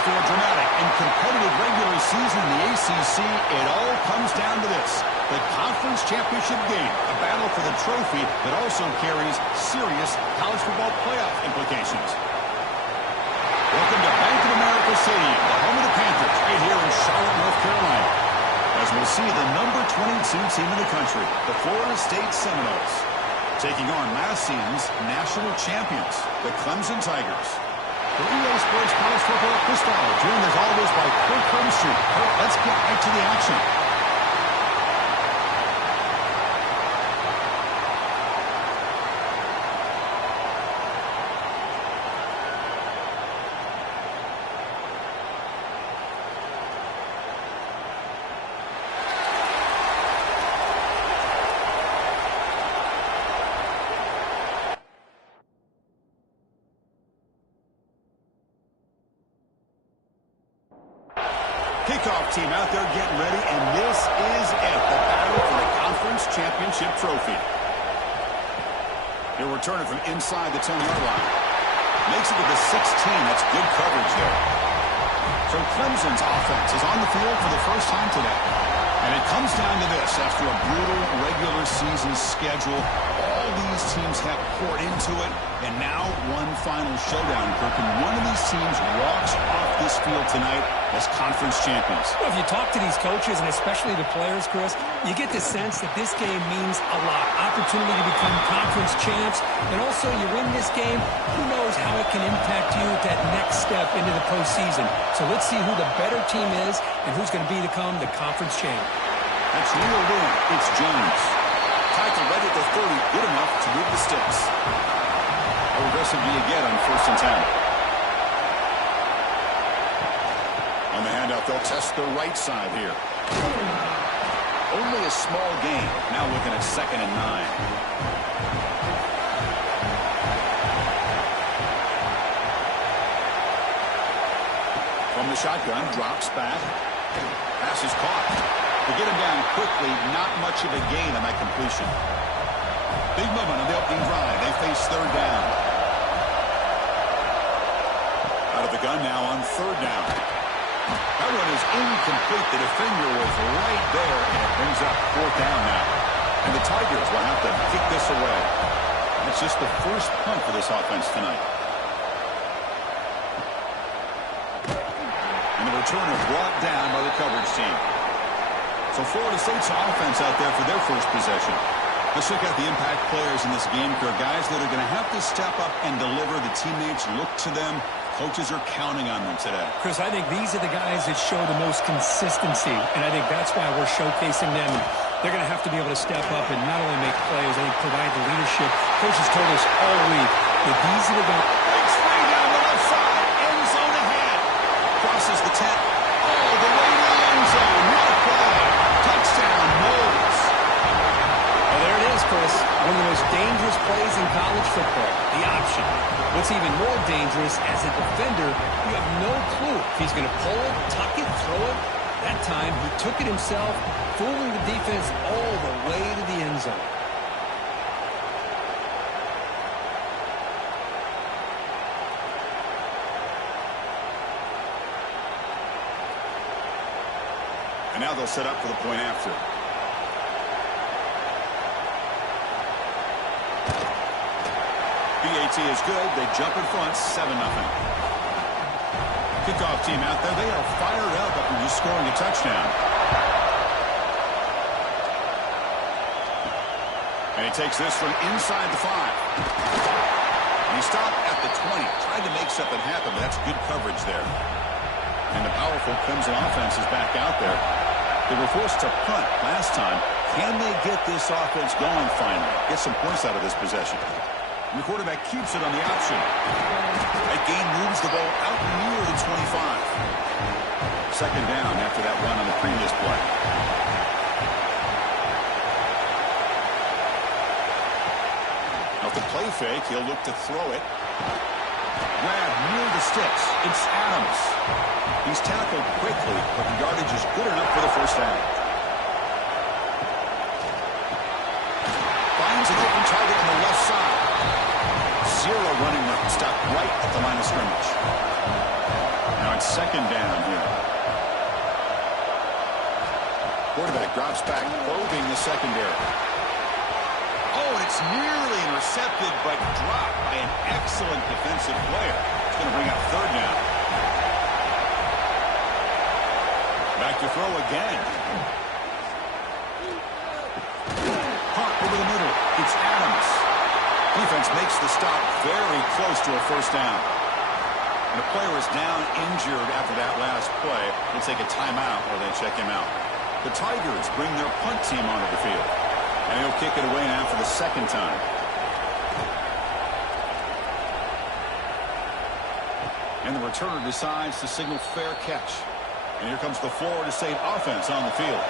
After a dramatic and competitive regular season in the ACC, it all comes down to this: the conference championship game, a battle for the trophy that also carries serious college football playoff implications. Welcome to Bank of America Stadium, the home of the Panthers, right here in Charlotte, North Carolina. As we'll see the number 22 team in the country, the Florida State Seminoles, taking on last season's national champions, the Clemson Tigers. For EA Sports College Football, Chris Fowler, joined as always by Kirk Herbstreit. Kirk, let's get right to the action. Kickoff team out there getting ready, and this is it, the battle for the conference championship trophy. He'll return it from inside the 10-yard line. Makes it to the 16. That's good coverage there. So Clemson's offense is on the field for the first time today. And it comes down to this: after a brutal regular season schedule, all these teams have poured into it, and now one final showdown, Kirk, and one of these teams walks off this field tonight as conference champions. Well, if you talk to these coaches, and especially the players, Chris, you get the sense that this game means a lot. Opportunity to become conference champs, and also you win this game, who knows how it can impact you that next step into the postseason. So let's see who the better team is and who's going to become the conference champ. That's reeled in. It's Jones. Tackle right at the 30, good enough to move the sticks. How aggressive do you get on 1st and 10? On the handout, they'll test the right side here. Only a small gain. Now looking at 2nd and 9. From the shotgun, drops back. Pass is caught. To get him down quickly, not much of a gain on that completion. Big moment on the opening drive. They face 3rd down. Out of the gun now on 3rd down. That one is incomplete. The defender was right there, and it brings up 4th down now. And the Tigers will have to kick this away. It's just the first punt for this offense tonight. And the returner brought down by the coverage team. So Florida State's offense out there for their first possession. Let's check out the impact players in this game, guys that are going to have to step up and deliver. The teammates look to them. Coaches are counting on them today. Chris, I think these are the guys that show the most consistency, and I think that's why we're showcasing them. They're going to have to be able to step up and not only make plays, I think provide the leadership. Coaches told us all week that these are the guys. Big spring down the left side. End zone ahead. Crosses the 10. All the way to the end zone. What a play. Touchdown, Knowles. Well, there it is, Chris. One of the most dangerous plays in college football, the option. What's even more dangerous, as a defender, you have no clue if he's going to pull it, tuck it, throw it. That time, he took it himself, fooling the defense all the way to the end zone. And now they'll set up for the point after. BAT is good. They jump in front, 7-0. Kickoff team out there. They are fired up after just scoring a touchdown. And he takes this from inside the 5. And he stopped at the 20. Tried to make something happen, but that's good coverage there. And the powerful Clemson offense is back out there. They were forced to punt last time. Can they get this offense going finally? Get some points out of this possession. And the quarterback keeps it on the option. That gain moves the ball out near the 25. 2nd down after that run on the previous play. Now the play fake, he'll look to throw it. Grab near the sticks. It's Adams. He's tackled quickly, but the yardage is good enough for the 1st down. Finds an open target on the left side. 0 running room. Stopped right at the line of scrimmage. Now it's second down here. Quarterback drops back, probing the secondary. Oh, and it's nearly intercepted, but dropped by an excellent defensive player. It's going to bring up third down. Back to throw again. Hot over the middle. It's Adams. Defense makes the stop very close to a first down. And the player is down injured after that last play. They'll take a timeout or they check him out. The Tigers bring their punt team onto the field. And he'll kick it away now for the second time. And the returner decides to signal fair catch. And here comes the Florida State offense on the field.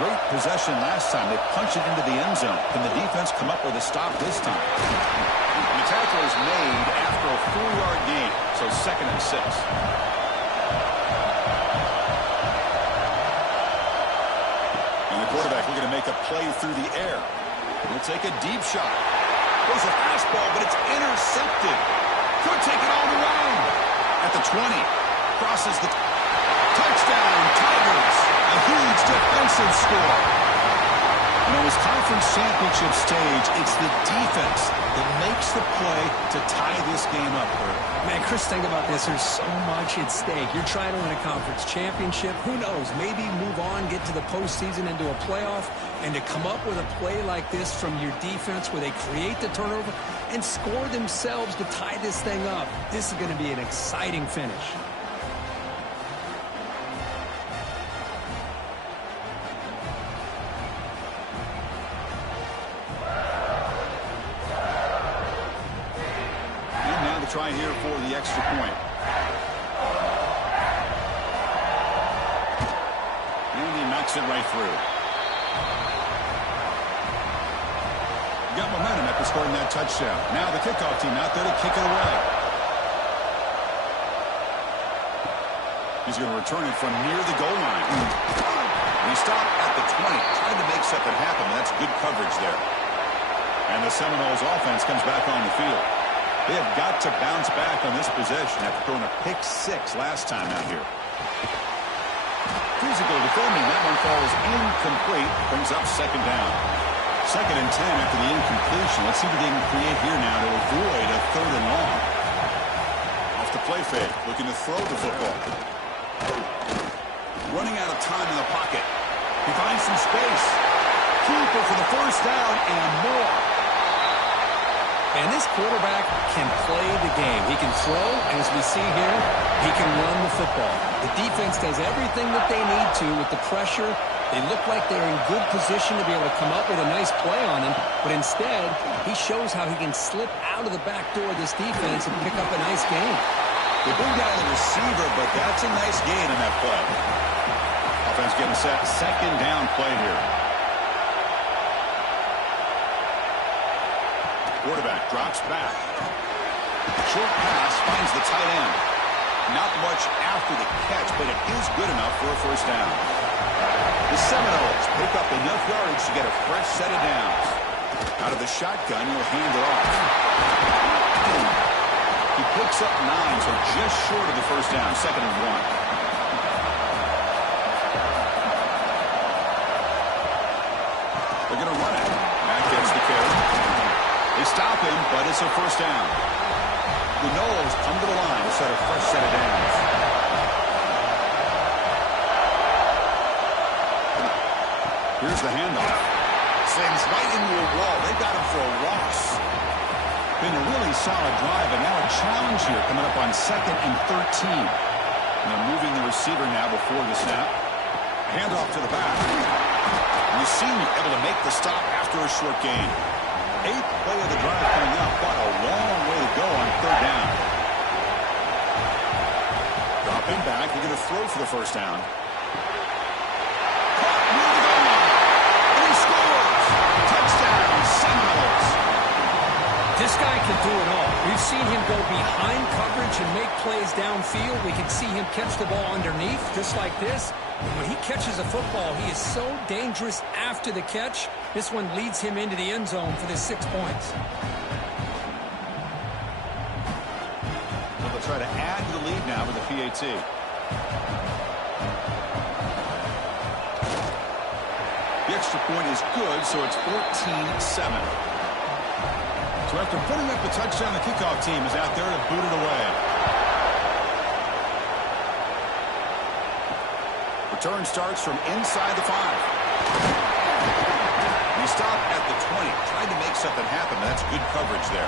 Great possession last time. They punch it into the end zone. Can the defense come up with a stop this time? And the tackle is made after a 4-yard gain. So 2nd and 6. And the quarterback looking to make a play through the air. He'll take a deep shot. Goes a fastball, but it's intercepted. Could take it all the way. At the 20. Crosses the... Touchdown, Tigers. A huge defensive score. And on this conference championship stage, it's the defense that makes the play to tie this game up. Man, Chris, think about this. There's so much at stake. You're trying to win a conference championship. Who knows? Maybe move on, get to the postseason, into a playoff. And to come up with a play like this from your defense where they create the turnover and score themselves to tie this thing up. This is going to be an exciting finish. Try here for the extra point. And he knocks it right through. Got momentum after scoring that touchdown. Now the kickoff team out there to kick it away. He's going to return it from near the goal line. And he stopped at the 20, trying to make something happen. That's good coverage there. And the Seminoles offense comes back on the field. They have got to bounce back on this possession after throwing a pick 6 last time out here. Physical defending. That one falls incomplete. Brings up second down. 2nd and 10 after the incompletion. Let's see what they can create here now to avoid a 3rd and long. Off the play fake. Looking to throw the football. Running out of time in the pocket. He finds some space. Keeper for the first down and more. And this quarterback can play the game. He can throw, and as we see here, he can run the football. The defense does everything that they need to with the pressure. They look like they're in good position to be able to come up with a nice play on him, but instead, he shows how he can slip out of the back door of this defense and pick up a nice gain. They bring down the receiver, but that's a nice gain in that play. Offense getting set. 2nd down play here. Quarterback drops back. Short pass finds the tight end. Not much after the catch, but it is good enough for a first down. The Seminoles pick up enough yards to get a fresh set of downs. Out of the shotgun, he'll hand it off. He picks up 9, so just short of the first down. 2nd and 1. They're going to run it. Matt gets the carry. They stop him, but it's a first down. The Noles come to the line to set a fresh set of downs. Here's the handoff. Sends right into a wall. They got him for a loss. Been a really solid drive, and now a challenge here coming up on 2nd and 13. And they're moving the receiver now before the snap. Handoff to the back. And the senior able to make the stop after a short gain. 8th play of the drive coming up. Quite a long way to go on 3rd down. Dropping back. They're going to throw for the first down. Caught near the goal line. And he scores. Touchdown, Seminoles. This guy can do it all. We've seen him go behind coverage and make plays downfield. We can see him catch the ball underneath, just like this. And when he catches a football, he is so dangerous after the catch. This one leads him into the end zone for the 6 points. Well, they'll try to add to the lead now with the PAT. The extra point is good, so it's 14-7. So after putting up the touchdown, the kickoff team is out there to boot it away. Return starts from inside the 5. We stop at the 20. Tried to make something happen, but that's good coverage there.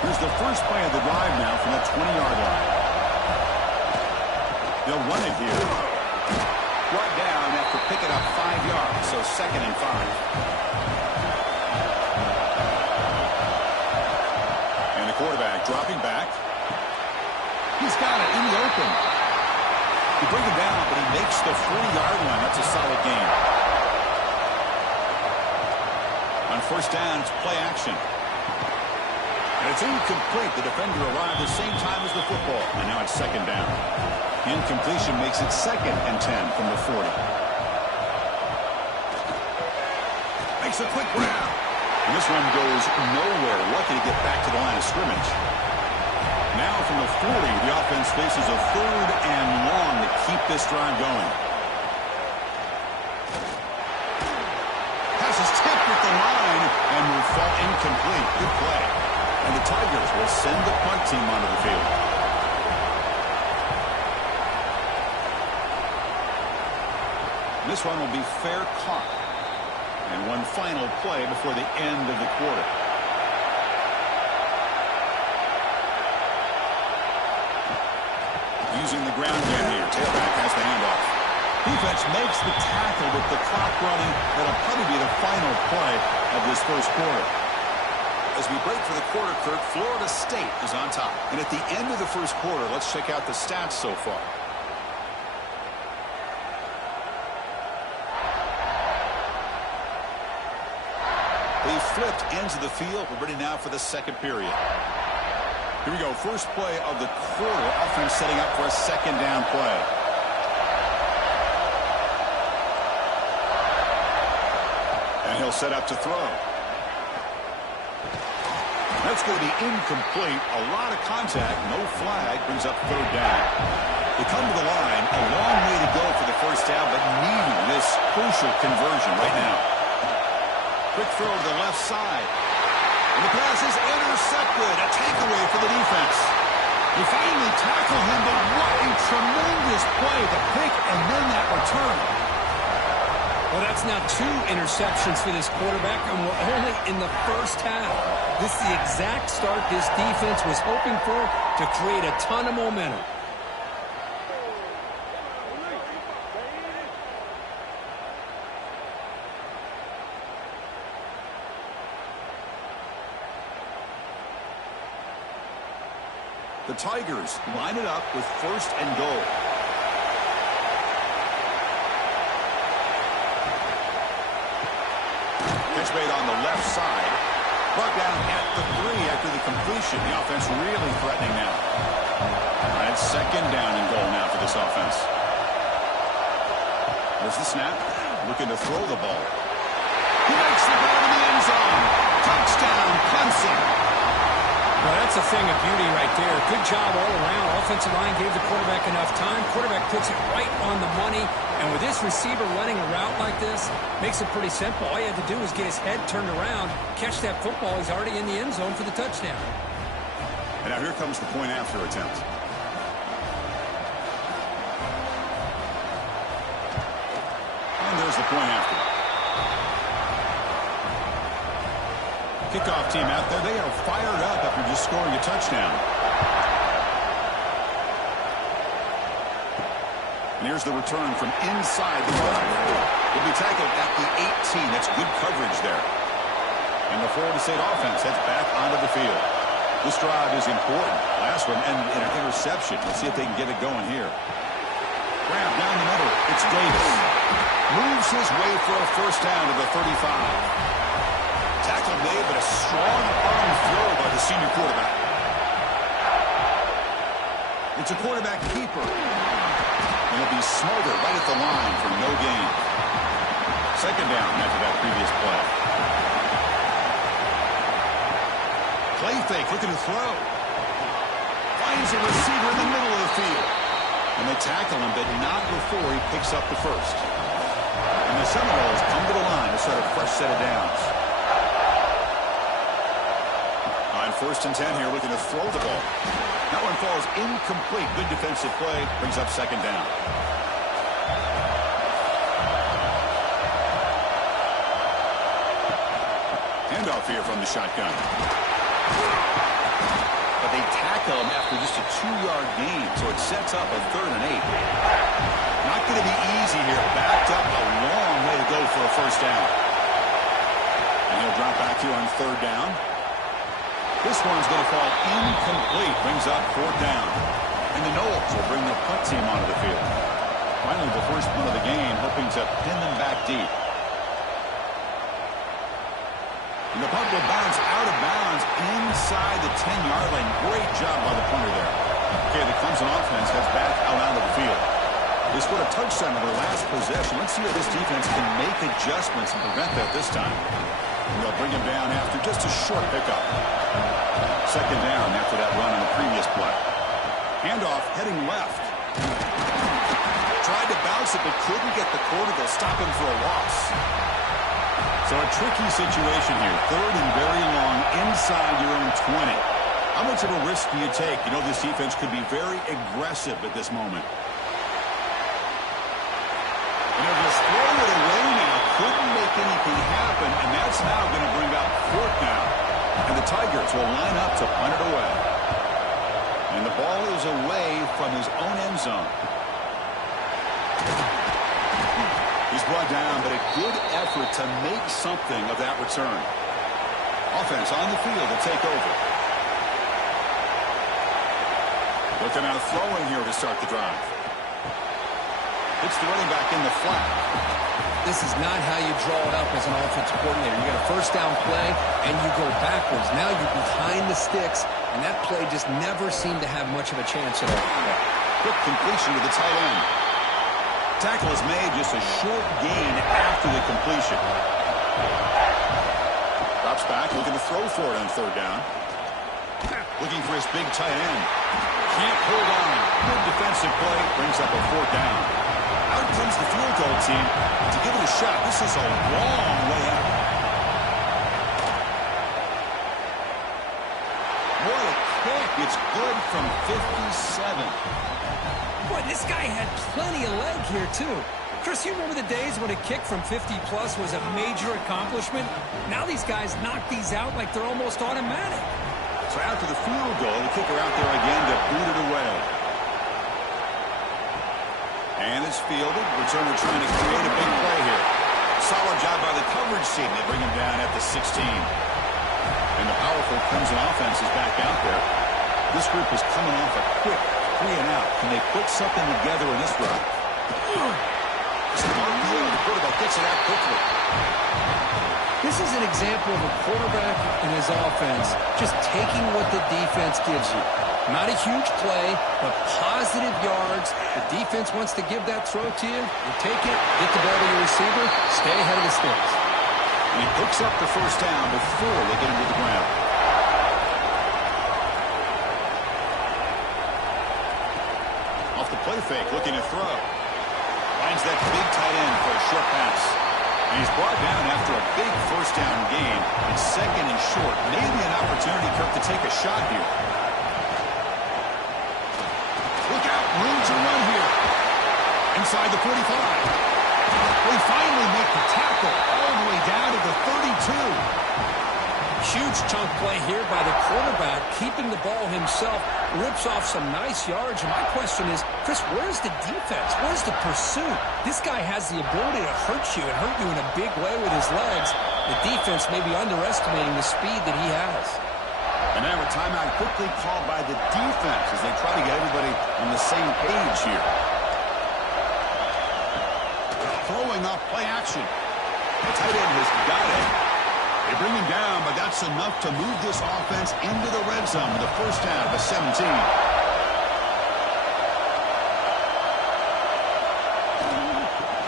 Here's the first play of the drive now from the 20-yard line. They'll run it here. Brought down after picking up 5 yards, so 2nd and 5. Quarterback dropping back. He's got it in the open. You bring him down, but he makes the 40-yard line. That's a solid gain. On first down, it's play action. And it's incomplete. The defender arrived at the same time as the football. And now it's 2nd down. The incompletion makes it 2nd and 10 from the 40. Makes a quick grab. And this one goes nowhere. Lucky to get back to the line of scrimmage. Now from the 40, the offense faces a 3rd and long to keep this drive going. Pass is tipped at the line and will fall incomplete. Good play. And the Tigers will send the punt team onto the field. This one will be fair caught. And one final play before the end of the quarter. Using the ground game here. Tailback has the handoff. Defense makes the tackle with the clock running. That'll probably be the final play of this first quarter. As we break for the quarter, Kirk, Florida State is on top. And at the end of the first quarter, let's check out the stats so far. They flipped ends of the field. We're ready now for the second period. Here we go. First play of the quarter. Offense setting up for a 2nd down play. And he'll set up to throw. That's going to be incomplete. A lot of contact. No flag. Brings up 3rd down. They come to the line. A long way to go for the first down, but needing this crucial conversion right now. Quick throw to the left side. And the pass is intercepted. A takeaway for the defense. They finally tackle him, but what a tremendous play. The pick and then that return. Well, that's now 2 interceptions for this quarterback, and we're only in the first half. This is the exact start this defense was hoping for to create a ton of momentum. The Tigers line it up with 1st and goal. Pitch made on the left side. Brought down at the 3 after the completion. The offense really threatening now. And it's 2nd down and goal now for this offense. There's the snap. Looking to throw the ball. He makes the ball in the end zone. Touchdown, Clemson. Well, that's a thing of beauty right there. Good job all around. Offensive line gave the quarterback enough time. Quarterback puts it right on the money. And with this receiver running a route like this, makes it pretty simple. All you had to do was get his head turned around, catch that football. He's already in the end zone for the touchdown. And now here comes the point after attempt. And there's the point after. Kickoff team out there. They are fired up after just scoring a touchdown. And here's the return from inside the 5. Will be tackled at the 18. That's good coverage there. And the Florida State offense heads back onto the field. This drive is important. Last one and an interception. Let's see if they can get it going here. Grab down the middle. It's Davis. Moves his way for a first down to the 35. Tackle made, but a strong arm throw by the senior quarterback. It's a quarterback keeper. And he'll be smothered right at the line for no gain. 2nd down after that previous play. Play fake, looking to throw. Finds a receiver in the middle of the field. And they tackle him, but not before he picks up the first. And the Seminoles come to the line to start a fresh set of downs. On 1st and 10 here, looking to throw the ball. That one falls incomplete. Good defensive play. Brings up 2nd down. Handoff here from the shotgun. But they tackle him after just a 2-yard gain, so it sets up a 3rd and 8. Not going to be easy here. Backed up a long way to go for a first down. And he'll drop back here on 3rd down. This one's going to fall incomplete. Brings up 4th down. And the Noles will bring the punt team onto the field. Finally, the first punt of the game, hoping to pin them back deep. And the punt will bounce out of bounds inside the 10-yard line. Great job by the punter there. Okay, the Clemson offense heads back out onto the field. They scored a touchdown on their last possession. Let's see if this defense can make adjustments and prevent that this time. And they'll bring him down after just a short pickup. 2nd down after that run on the previous play. Handoff heading left. Tried to bounce it but couldn't get the quarter. They'll stop him for a loss. So a tricky situation here. 3rd and very long inside your own 20. How much of a risk do you take? You know this defense could be very aggressive at this moment. And they'll just throw it away now. Couldn't make anything happen, and that's now going to bring up 4th down. And the Tigers will line up to punt it away. And the ball is away from his own end zone. He's brought down, but a good effort to make something of that return. Offense on the field to take over. Looking out throwing here to start the drive. It's the running back in the flat. This is not how you draw it up as an offensive coordinator. You got a first down play, and you go backwards. Now you're behind the sticks, and that play just never seemed to have much of a chance at all. Quick completion to the tight end. Tackle is made, just a short gain after the completion. Drops back, looking to throw for it on 3rd down. Looking for his big tight end. Can't hold on. Good defensive play, brings up a 4th down. Out comes the field goal team to give it a shot. This is a long way out. What a kick. It's good from 57. Boy, this guy had plenty of leg here, too. Chris, you remember the days when a kick from 50-plus was a major accomplishment? Now these guys knock these out like they're almost automatic. So after the field goal, the kicker out there again to boot it away. And it's fielded. Returner trying to create a big play here. Solid job by the coverage team. They bring him down at the 16. And the powerful Clemson offense is back out there. This group is coming off a quick 3-and-out. Can they put something together in this drive? Smart deal. The quarterback gets it out quickly. This is an example of a quarterback and his offense just taking what the defense gives you. Not a huge play, but positive yards. The defense wants to give that throw to you. You take it, get the ball to your receiver, stay ahead of the sticks. And he picks up the first down before they get him to the ground. Off the play fake, looking to throw. Finds that big tight end for a short pass. And he's brought down after a big first down gain. It's 2nd and short. Maybe an opportunity, Kirk, to take a shot here. Look out, room to run here. Inside the 45. They finally make the tackle all the way down to the 32. Huge chunk play here by the quarterback, keeping the ball himself, rips off some nice yards. And my question is, Chris, where's the defense? Where's the pursuit? This guy has the ability to hurt you and hurt you in a big way with his legs. The defense may be underestimating the speed that he has. And now a timeout quickly called by the defense as they try to get everybody on the same page here. Throwing off play action. The tight end has got it. They bring him down, but that's enough to move this offense into the red zone with a first down of 17.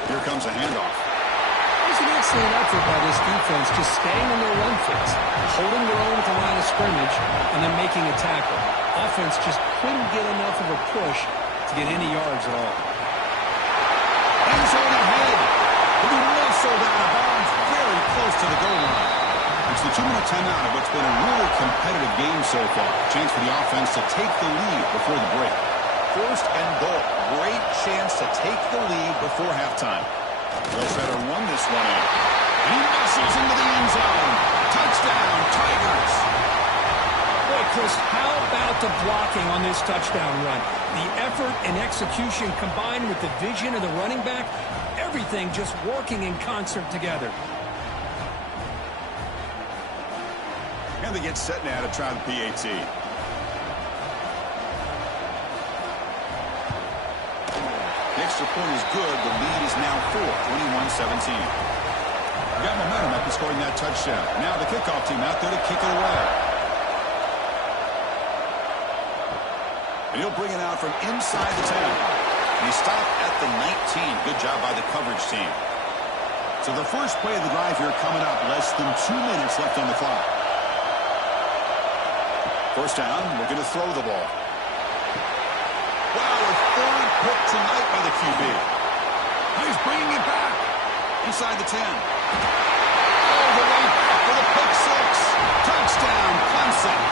Here comes a handoff. It was an excellent effort by this defense, just staying in their run fits, holding their own at the line of scrimmage, and then making a tackle. Offense just couldn't get enough of a push to to get any yards at all. End zone ahead. He'll be whistled out of bounds very close to the goal line. It's the 2-minute timeout of what's been a really competitive game so far. Chance for the offense to take the lead before the break. First and goal. Great chance to take the lead before halftime. Wellshetter won this one in. And he muscles into the end zone. Touchdown, Tigers. Boy, Chris, how about the blocking on this touchdown run? The effort and execution combined with the vision of the running back, everything just working in concert together. And they get set now to try the PAT. The extra point is good. The lead is now 4, 21-17. Got momentum after scoring that touchdown. Now the kickoff team out there to kick it away. And he'll bring it out from inside the 10. And he stopped at the 19. Good job by the coverage team. So the first play of the drive here coming up. Less than 2 minutes left on the clock. First down, we're going to throw the ball. Wow, a third pick tonight by the QB. He's bringing it back. Inside the 10. All the way back for the pick six. Touchdown, Clemson.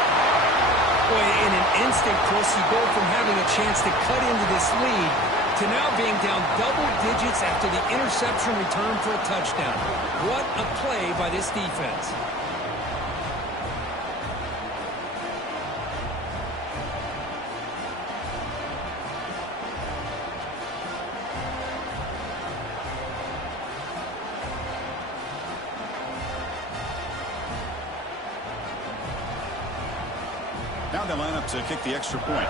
Boy, in an instant, Chris, you go from having a chance to cut into this lead to now being down double digits after the interception return for a touchdown. What a play by this defense. Now they line up to kick the extra point.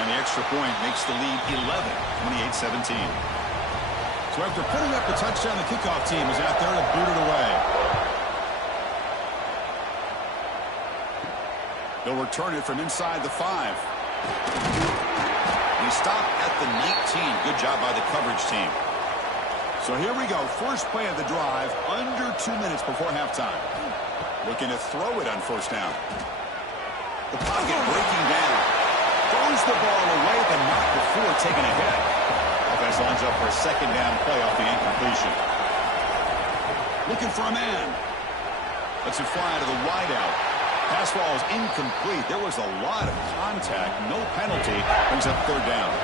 And the extra point makes the lead 11, 28-17. So after putting up the touchdown, the kickoff team is out there to boot it away. They'll return it from inside the 5. And he stopped at the 19. Good job by the coverage team. So here we go. First play of the drive, under 2 minutes before halftime. Looking to throw it on first down. The pocket breaking down. Throws the ball away, but not before taking a hit. Offense lines up for a second down play off the incompletion. Looking for a man. Lets it fly to the wideout. Pass ball is incomplete. There was a lot of contact. No penalty. Brings up third down.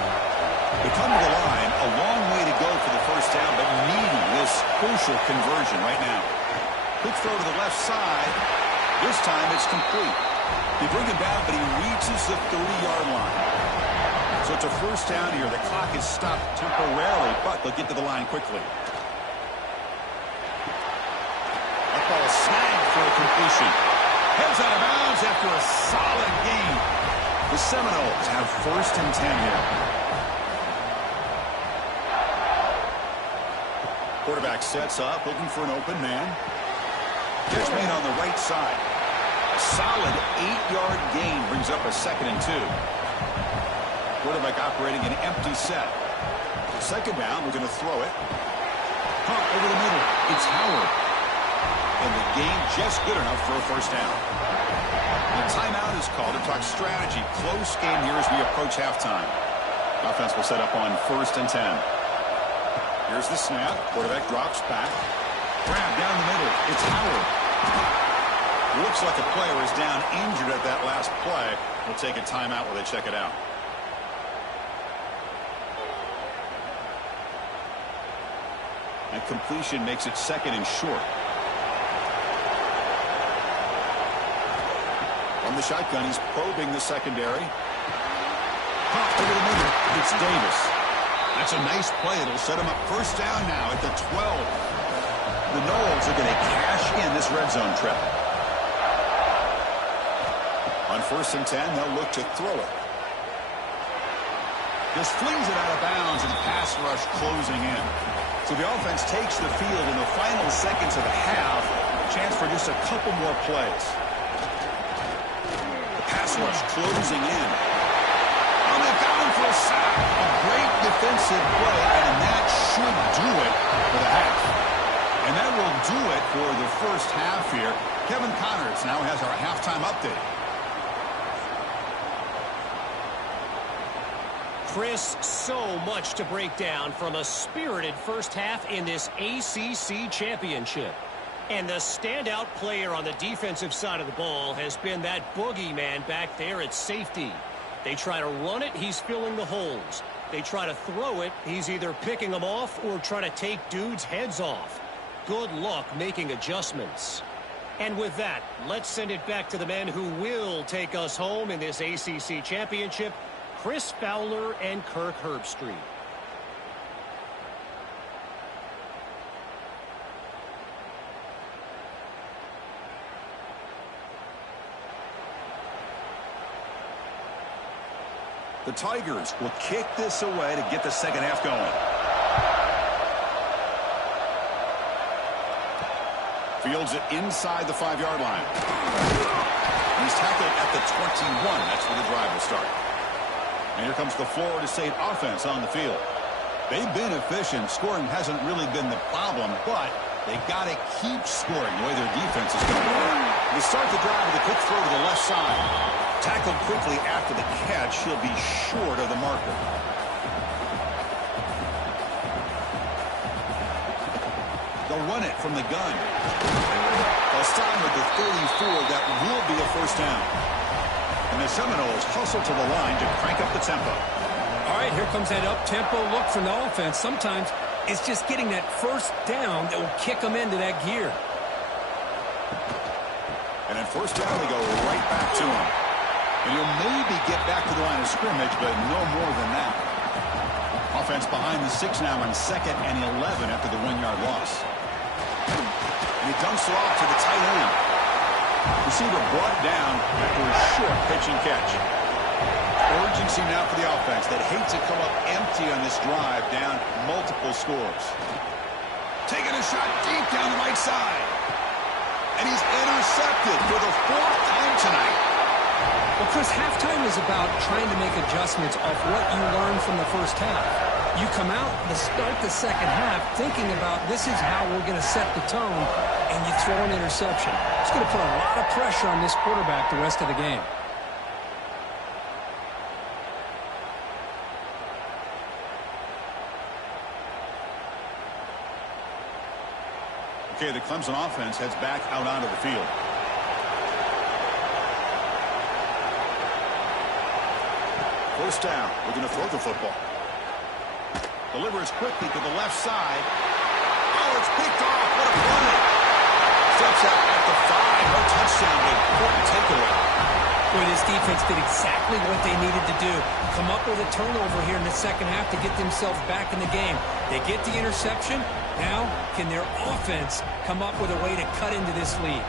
They come to the line, a long way to go for the first down, but needing this crucial conversion right now. Quick throw to the left side. This time it's complete. They bring him down, but he reaches the 30-yard line. So it's a first down here. The clock is stopped temporarily, but they'll get to the line quickly. That ball snagged for a completion. Heads out of bounds after a solid game. The Seminoles have first and 10 here. Quarterback sets up, looking for an open man. Catch made on the right side. A solid 8-yard gain brings up a 2nd and 2. Quarterback operating an empty set. Second down, we're going to throw it. Pump over the middle. It's Howard. And the gain just good enough for a first down. The timeout is called to talk strategy. Close game here as we approach halftime. Offense will set up on 1st and 10. Here's the snap. Quarterback drops back. Grab down the middle. It's Howard. Looks like a player is down injured at that last play. We'll take a timeout while they check it out. And completion makes it 2nd and short. From the shotgun, he's probing the secondary. Pop over the middle. It's Davis. That's a nice play. It'll set him up first down now at the 12. The Noles are going to cash in this red zone trip. On 1st and 10, they'll look to throw it. Just flings it out of bounds and pass rush closing in. So the offense takes the field in the final seconds of the half. Chance for just a couple more plays. The pass rush closing in. Oh, they've got him for a sack. A great defensive play, and that should do it for the half. And that will do it for the first half here. Kevin Connors now has our halftime update. Chris, so much to break down from a spirited first half in this ACC championship. And the standout player on the defensive side of the ball has been that boogeyman back there at safety. They try to run it, he's filling the holes. They try to throw it, he's either picking them off or trying to take dudes' heads off. Good luck making adjustments. And with that, let's send it back to the men who will take us home in this ACC championship, Chris Fowler and Kirk Herbstreit. The Tigers will kick this away to get the second half going. Fields it inside the 5-yard line. He's tackled at the 21. That's where the drive will start. And here comes the Florida State offense on the field. They've been efficient. Scoring hasn't really been the problem, but they got to keep scoring the way their defense is going. They start the drive with a quick throw to the left side. Tackled quickly after the catch. He'll be short of the marker. They'll run it from the gun. They'll start with the 34. That will be a first down. And the Seminoles hustle to the line to crank up the tempo. All right, here comes that up-tempo look from the offense. Sometimes it's just getting that first down that will kick them into that gear. And at first down, they go right back to him. And he'll maybe get back to the line of scrimmage, but no more than that. Offense behind the 6 now on 2nd and 11 after the 1-yard loss. And he dumps it off to the tight end. Receiver brought down after a short pitch and catch. Urgency now for the offense that hates to come up empty on this drive, down multiple scores. Taking a shot deep down the right side. And he's intercepted for the 4th time tonight. Well, Chris, halftime is about trying to make adjustments off what you learned from the first half. You come out to start the second half thinking about this is how we're going to set the tone, and you throw an interception. It's going to put a lot of pressure on this quarterback the rest of the game. Okay, the Clemson offense heads back out onto the field. First down. We're going to throw the football. Delivers quickly to the left side. Oh, it's picked off. What a play. Steps out at the 5. No touchdown, but important takeaway. Boy, this defense did exactly what they needed to do. Come up with a turnover here in the second half to get themselves back in the game. They get the interception. Now, can their offense come up with a way to cut into this lead?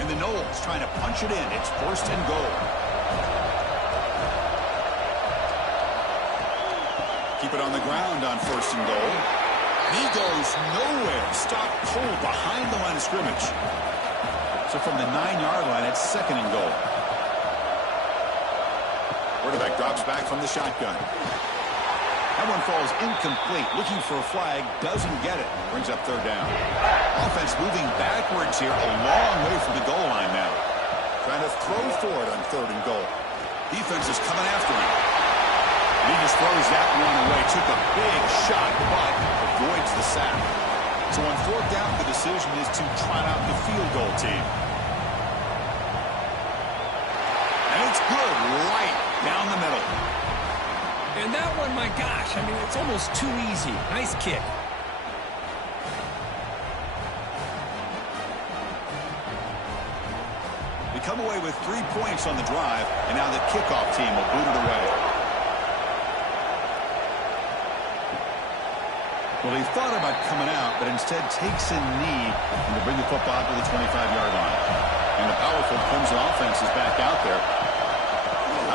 And the Noles trying to punch it in. It's 1st and goal. Keep it on the ground on 1st and goal. He goes nowhere. Stopped cold behind the line of scrimmage. So from the 9-yard line, it's 2nd and goal. Quarterback drops back from the shotgun. That one falls incomplete. Looking for a flag. Doesn't get it. Brings up 3rd down. Offense moving backwards here. A long way from the goal line now. Trying to throw for it on 3rd and goal. Defense is coming after him. And he just throws that one away. Took a big shot, but avoids the sack. So on 4th down, the decision is to trot out the field goal team. And it's good right down the middle. And that one, my gosh, I mean, it's almost too easy. Nice kick. We come away with 3 points on the drive, and now the kickoff team will boot it away. Well, he thought about coming out, but instead takes a knee and to bring the football to the 25-yard line. And the powerful Clemson offense is back out there.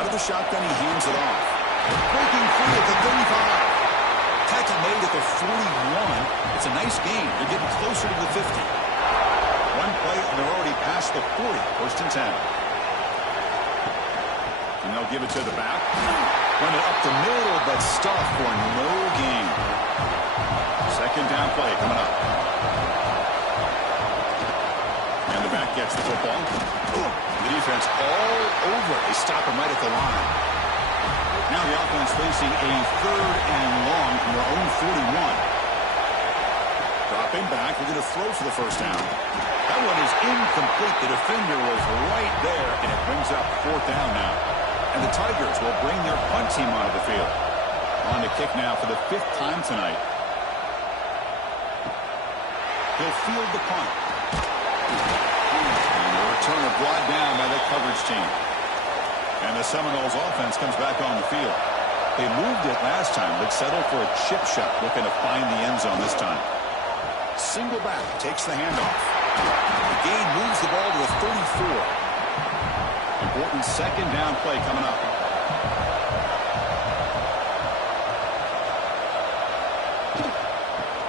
Out of the shotgun, he hands it off. Breaking free at the 35. Tackle made at the 41. It's a nice game. They're getting closer to the 50. One play, and they're already past the 40. 1st and 10. And the they'll give it to the back. Run it up the middle, but stuffed for no gain. Second down play coming up. And the back gets the football. The defense all over. They stop him right at the line. Now the offense facing a 3rd and long from their own 41. Dropping back, we're going to throw for the first down. That one is incomplete. The defender was right there, and it brings up 4th down now. And the Tigers will bring their punt team onto the field. On to kick now for the 5th time tonight. He'll field the punt. And the return is brought down by the coverage team. And the Seminoles offense comes back on the field. They moved it last time, but settled for a chip shot, looking to find the end zone this time. Single back, takes the handoff. The gain moves the ball to the 34. Important second down play coming up.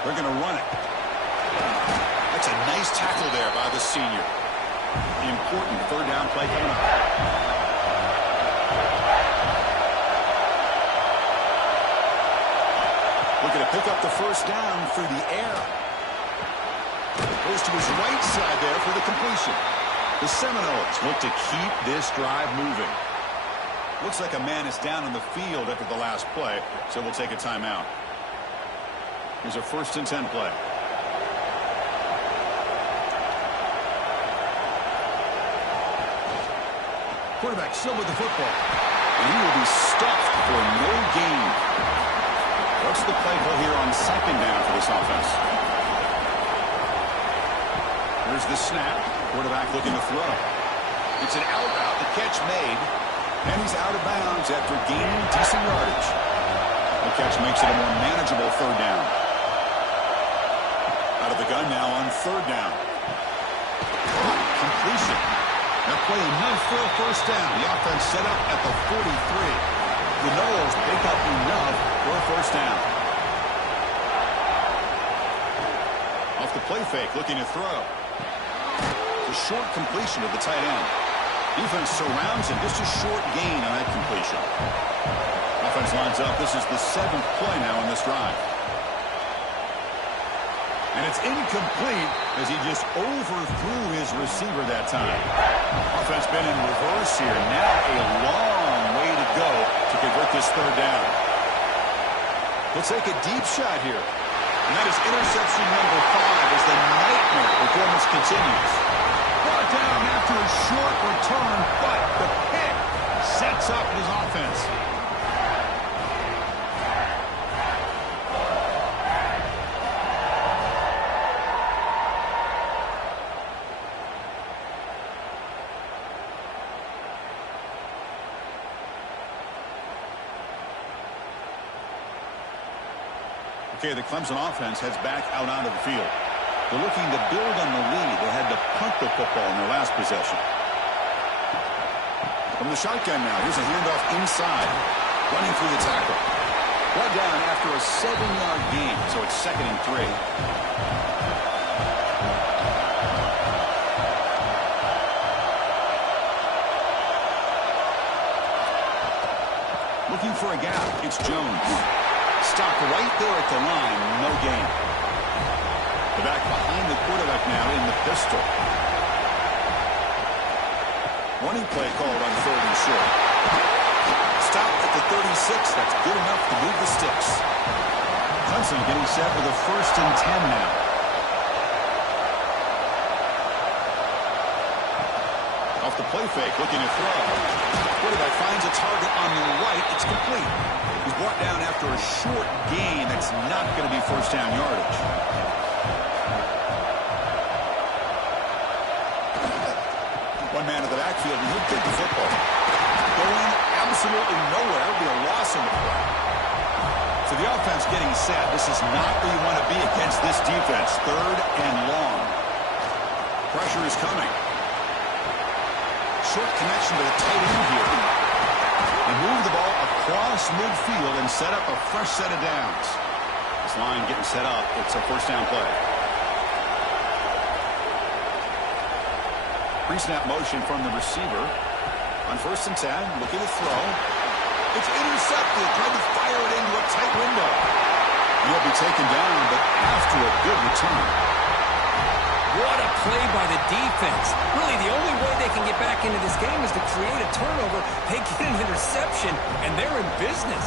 They're going to run it. That's a nice tackle there by the senior. Important 3rd down play coming up. Looking to pick up the first down through the air. Goes to his right side there for the completion. The Seminoles look to keep this drive moving. Looks like a man is down on the field after the last play, so we'll take a timeout. Here's a 1st and 10 play. Quarterback still with the football. And he will be stuffed for no gain. What's the play call here on 2nd down for this offense? Here's the snap. Quarterback looking to throw. It's an out route. The catch made. And he's out of bounds after gaining decent yardage. The catch makes it a more manageable 3rd down. Out of the gun now on 3rd down. Completion. That play enough for a first down. The offense set up at the 43. The Noles pick up enough for a first down. Off the play fake, looking to throw. The short completion of the tight end. Defense surrounds him. Just a short gain on that completion. Offense lines up. This is the 7th play now in this drive. And it's incomplete as he just overthrew his receiver that time. Offense been in reverse here. Now a long way to go to convert this 3rd down. We'll take a deep shot here. And that is interception number 5 as the nightmare performance continues. Brought down after a short return, but the pick sets up his offense. Okay, the Clemson offense heads back out onto the field. They're looking to build on the lead. They had to punt the football in their last possession. From the shotgun now, here's a handoff inside. Running through the tackle. Brought down after a 7-yard gain, so it's 2nd and 3. Looking for a gap. It's Jones. Stopped right there at the line. No gain. The back behind the quarterback now in the pistol. Running play called on 3rd and short. Stopped at the 36. That's good enough to move the sticks. Clemson getting set for the 1st and 10 now. Off the play fake, looking to throw. Quarterback finds a target on the right. It's complete. He's brought down after a short gain. That's not going to be first down yardage. One man in the backfield, and he'll take the football. Going absolutely nowhere. It'll be a loss in the play. So the offense getting set. This is not where you want to be against this defense. 3rd and long. Pressure is coming. Short connection to the tight end here. And move the ball across midfield and set up a fresh set of downs. This line getting set up. It's a first down play. Pre-snap motion from the receiver. On 1st and 10, looking to throw. It's intercepted, trying to fire it into a tight window. He'll be taken down, but after a good return. What a play by the defense. Really, the only way they can get back into this game is to create a turnover. They get an interception, and they're in business.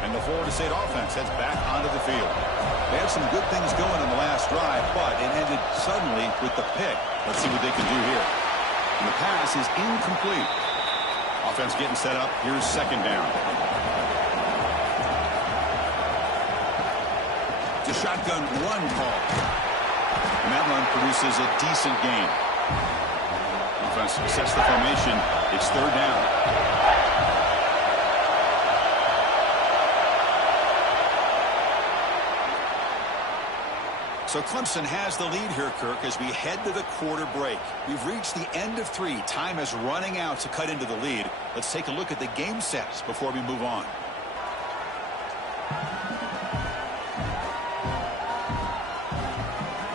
And the Florida State offense heads back onto the field. They had some good things going in the last drive, but it ended suddenly with the pick. Let's see what they can do here. And the pass is incomplete. Offense getting set up. Here's 2nd down. It's a shotgun run call. And that run produces a decent gain. Offense sets the formation. It's 3rd down. So Clemson has the lead here, Kirk, as we head to the quarter break. We've reached the end of 3. Time is running out to cut into the lead. Let's take a look at the game sets before we move on.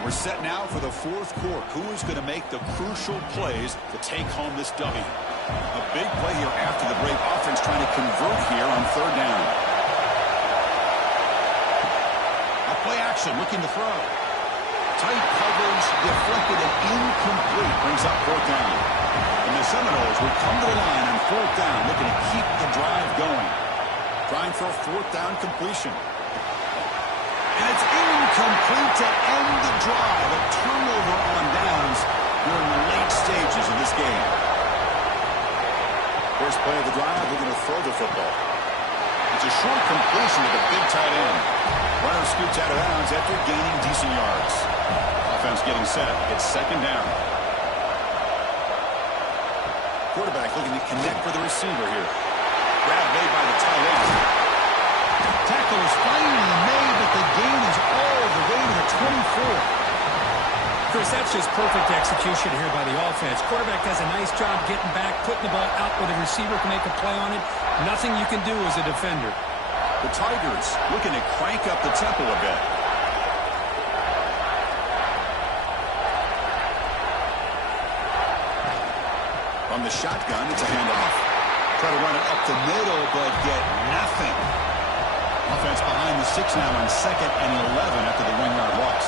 We're set now for the 4th quarter. Who is going to make the crucial plays to take home this W? A big play here after the break. Offense trying to convert here on 3rd down. A play action, looking to throw. Tight coverage, deflected and incomplete. Brings up 4th down. And the Seminoles will come to the line on 4th down, looking to keep the drive going. Trying for a 4th down completion. And it's incomplete to end the drive. A turnover on downs during the late stages of this game. First play of the drive, they're going to throw the football. It's a short completion to the big tight end. Runner scoots out of bounds after gaining decent yards. Offense getting set. It's 2nd down. Quarterback looking to connect with the receiver here. Grab made by the tight end. Tackle is finally made, but the gain is all the way to the 24. Chris, that's just perfect execution here by the offense. Quarterback does a nice job getting back, putting the ball out where the receiver can make a play on it. Nothing you can do as a defender. The Tigers looking to crank up the tempo a bit. From the shotgun, it's a handoff. Try to run it up the middle, but get nothing. Offense behind the 6 now on 2nd and 11 after the 1-yard loss.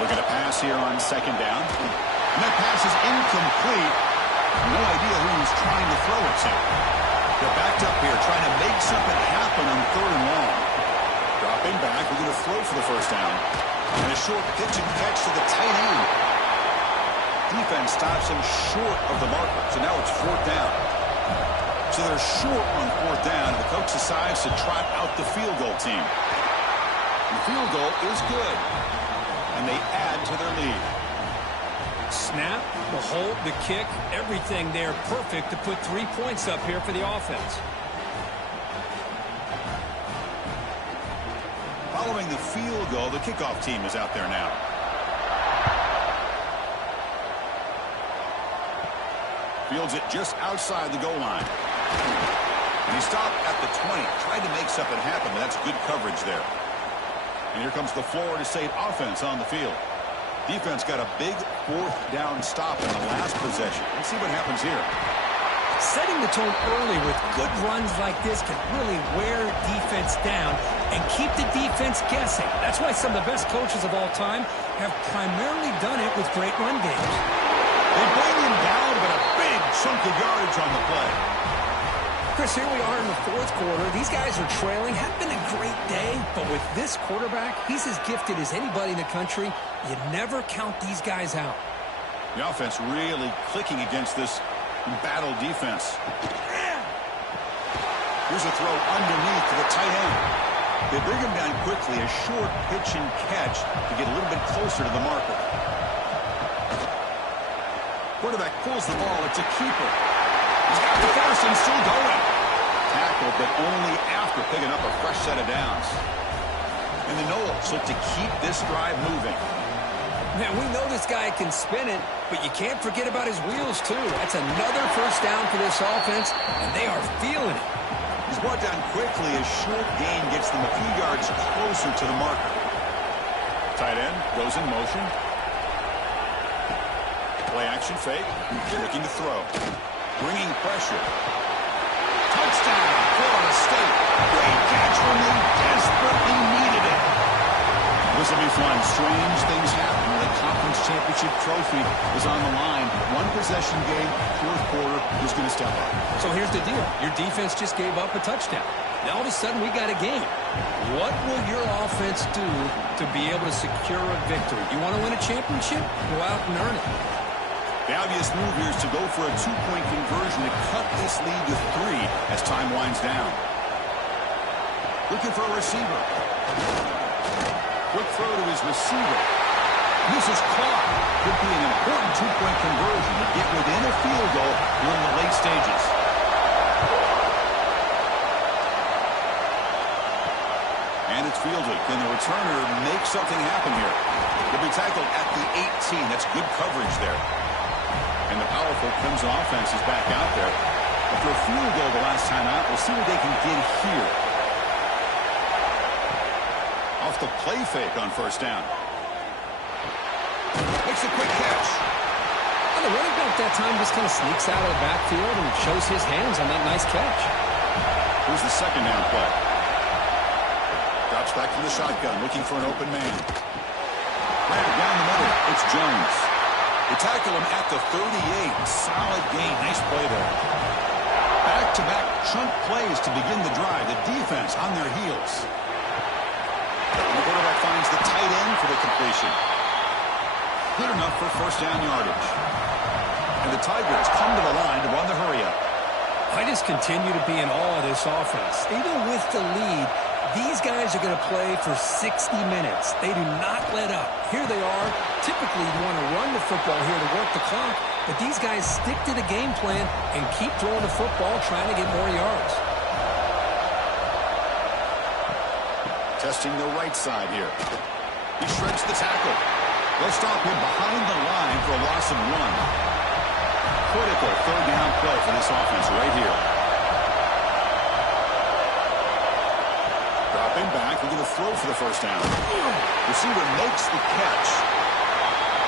Look at a pass here on 2nd down. And that pass is incomplete. No idea who he's trying to throw it to. They're backed up here, trying to make something happen on 3rd and long. Dropping back, we're going to throw for the 1st down. And a short pitch and catch to the tight end. Defense stops him short of the marker, so now it's 4th down. So they're short on 4th down, and the coach decides to trot out the field goal team. The field goal is good, and they add to their lead. Snap, the hold, the kick, everything there perfect to put 3 points up here for the offense. Following the field goal, the kickoff team is out there now. Fields it just outside the goal line. And he stopped at the 20. Tried to make something happen, but that's good coverage there. And here comes the Florida State offense on the field. Defense got a big 4th down stop in the last possession. Let's see what happens here. Setting the tone early with good runs like this can really wear defense down and keep the defense guessing. That's why some of the best coaches of all time have primarily done it with great run games. They bring him down, but a big chunk of yardage on the play. Chris, here we are in the 4th quarter. These guys are trailing. Hadn't been a great day, but with this quarterback, he's as gifted as anybody in the country. You never count these guys out. The offense really clicking against this battle defense. Here's a throw underneath to the tight end. They bring him down quickly, a short pitch and catch to get a little bit closer to the marker. Quarterback pulls the ball. It's a keeper. He's got the first and still going. Tackled, but only after picking up a fresh set of downs. And the Noles look to keep this drive moving. Man, we know this guy can spin it, but you can't forget about his wheels, too. That's another first down for this offense, and they are feeling it. He's brought down quickly. A short gain gets them a few yards closer to the marker. Tight end goes in motion. Play action fake. Looking to throw. Bringing pressure. Touchdown, Florida State. Great catch when they desperately needed it. This will be fun. Strange things happen when the conference championship trophy is on the line. One possession game, fourth quarter, who's going to step up? So here's the deal. Your defense just gave up a touchdown. Now all of a sudden we got a game. What will your offense do to be able to secure a victory? You want to win a championship? Go out and earn it. The obvious move here is to go for a two-point conversion to cut this lead to 3 as time winds down. Looking for a receiver. Quick throw to his receiver. This is caught. Could be an important two-point conversion to get within a field goal during the late stages. And it's fielded. Can the returner make something happen here? He'll be tackled at the 18. That's good coverage there. And the powerful Crimson offense is back out there. After a field goal the last time out, we'll see what they can get here. Off the play fake on first down. Makes a quick catch. And the running back that time just kind of sneaks out of the backfield and shows his hands on that nice catch. Here's the second down play. Drops back to the shotgun, looking for an open man. Right down the middle, it's Jones. They tackle him at the 38. Solid gain. Nice play there. Back-to-back chunk plays to begin the drive. The defense on their heels. The quarterback finds the tight end for the completion. Good enough for first down yardage. And the Tigers come to the line to run the hurry-up. I just continue to be in awe of this offense. Even with the lead, these guys are going to play for 60 minutes. They do not let up. Here they are. Typically, you want to run the football here to work the clock, but these guys stick to the game plan and keep throwing the football, trying to get more yards. Testing the right side here. He shreds the tackle. They'll stop him behind the line for a loss of 1. Critical third down play for this offense right here. Dropping back, we're going to throw for the first down. Receiver makes the catch.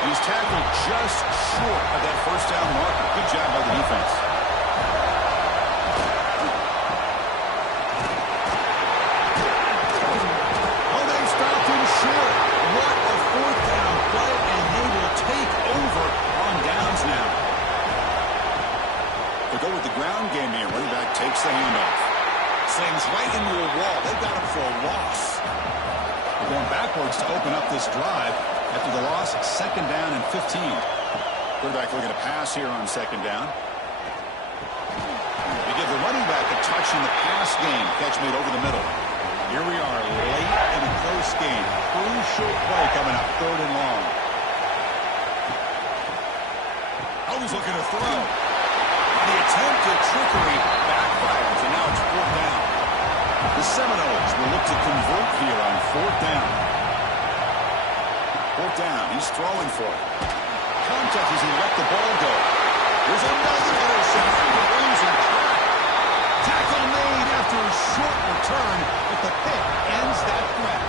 And he's tackled just short of that first down marker. Good job by the defense. Oh, they stopped him short. What a fourth down play, and they will take over on downs now. They go with the ground game here. Running back takes the handoff. Slings right into a wall. They've got him for a loss. They're going backwards to open up this drive after the loss. Second down and 15. Quarterback looking to pass here on second down. They give the running back a touch in the pass game. Catch made over the middle. Here we are late in a close game. Crucial play coming up, third and long. Oh, he's looking to throw. The attempt at trickery backfires, and now it's fourth down. The Seminoles will look to convert here on fourth down. Fourth down, he's throwing for it. Contact as he let the ball go. There's another interception. Losing track. Tackle made after a short return, but the pick ends that threat.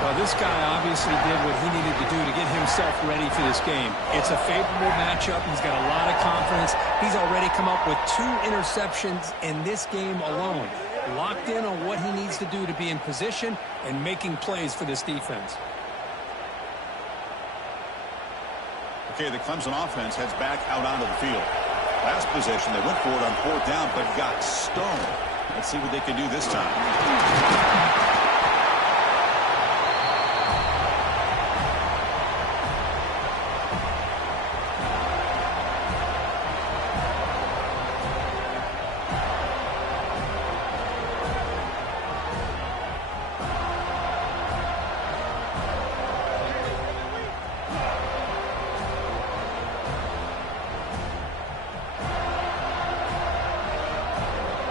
Well, this guy obviously did what he needed to do to get himself ready for this game. It's a favorable matchup. He's got a lot of confidence. He's already come up with 2 interceptions in this game alone. Locked in on what he needs to do to be in position and making plays for this defense. Okay, the Clemson offense heads back out onto the field. Last possession, they went for it on fourth down, but got stoned. Let's see what they can do this time.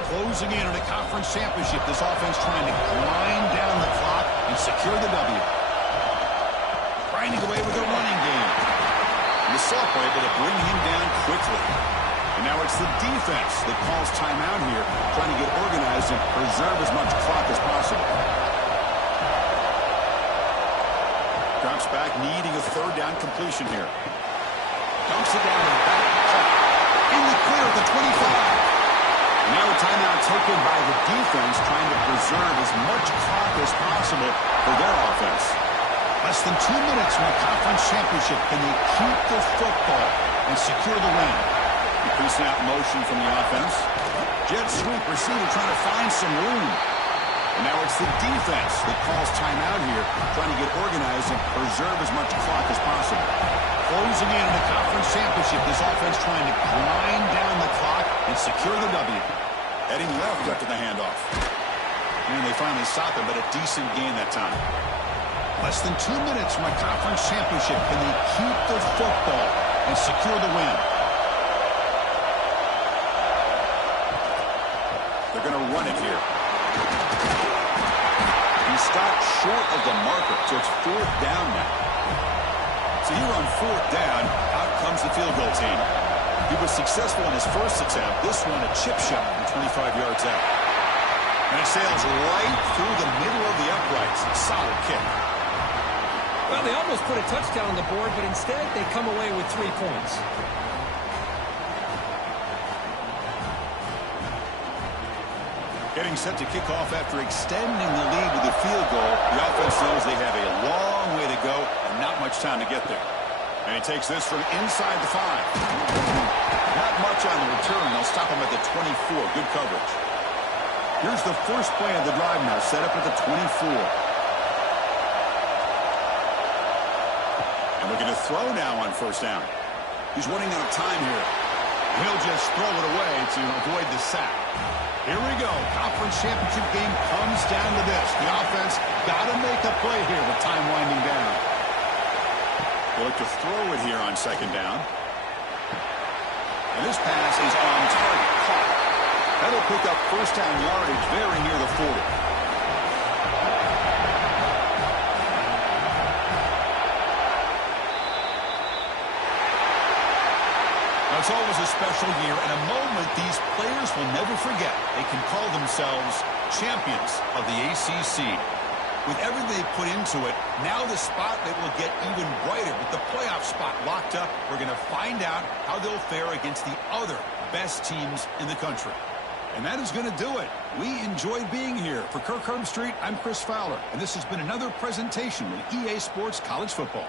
Closing in on a conference championship, this offense trying to grind down the clock and secure the W. Trying finding a way with a running game. And the sophomore able to bring him down quickly. And now it's the defense that calls timeout here, trying to get organized and preserve as much clock as possible. Drops back, needing a third down completion here. Dumps it down and back. In the clear at the 25. Now a timeout taken by the defense, trying to preserve as much clock as possible for their offense. Less than 2 minutes from a conference championship. Can they keep the football and secure the win? Increasing out motion from the offense. Jet sweep receiver trying to find some room. And now it's the defense that calls timeout here, trying to get organized and preserve as much clock as possible. Closing in a conference championship, this offense trying to grind down the clock and secure the W. Heading left after the handoff. And they finally stop it, but a decent gain that time. Less than 2 minutes from a conference championship. Can they keep the football and secure the win? They're going to run it here. He stopped short of the marker, so it's 4th down now. So here on 4th down, out comes the field goal team. He was successful in his first attempt. This one, a chip shot from 25 yards out. And it sails right through the middle of the uprights. Solid kick. Well, they almost put a touchdown on the board, but instead they come away with 3 points. Getting set to kick off after extending the lead with a field goal. The offense knows they have a long way to go and not much time to get there. And he takes this from inside the 5. Not much on the return. They'll stop him at the 24. Good coverage. Here's the first play of the drive now, set up at the 24. And looking to throw now on 1st down. He's running out of time here. He'll just throw it away to avoid the sack. Here we go. Conference championship game comes down to this. The offense got to make a play here with time winding down. They look to throw it here on 2nd down. And this pass is on target. Caught. That'll pick up 1st down yardage very near the 40. Now, it's always a special year and a moment these players will never forget. They can call themselves champions of the ACC. With everything they put into it, now the spotlight will get even brighter. With the playoff spot locked up, we're going to find out how they'll fare against the other best teams in the country. And that is going to do it. We enjoyed being here. For Kirk Herbstreit, I'm Chris Fowler, and this has been another presentation with EA Sports College Football.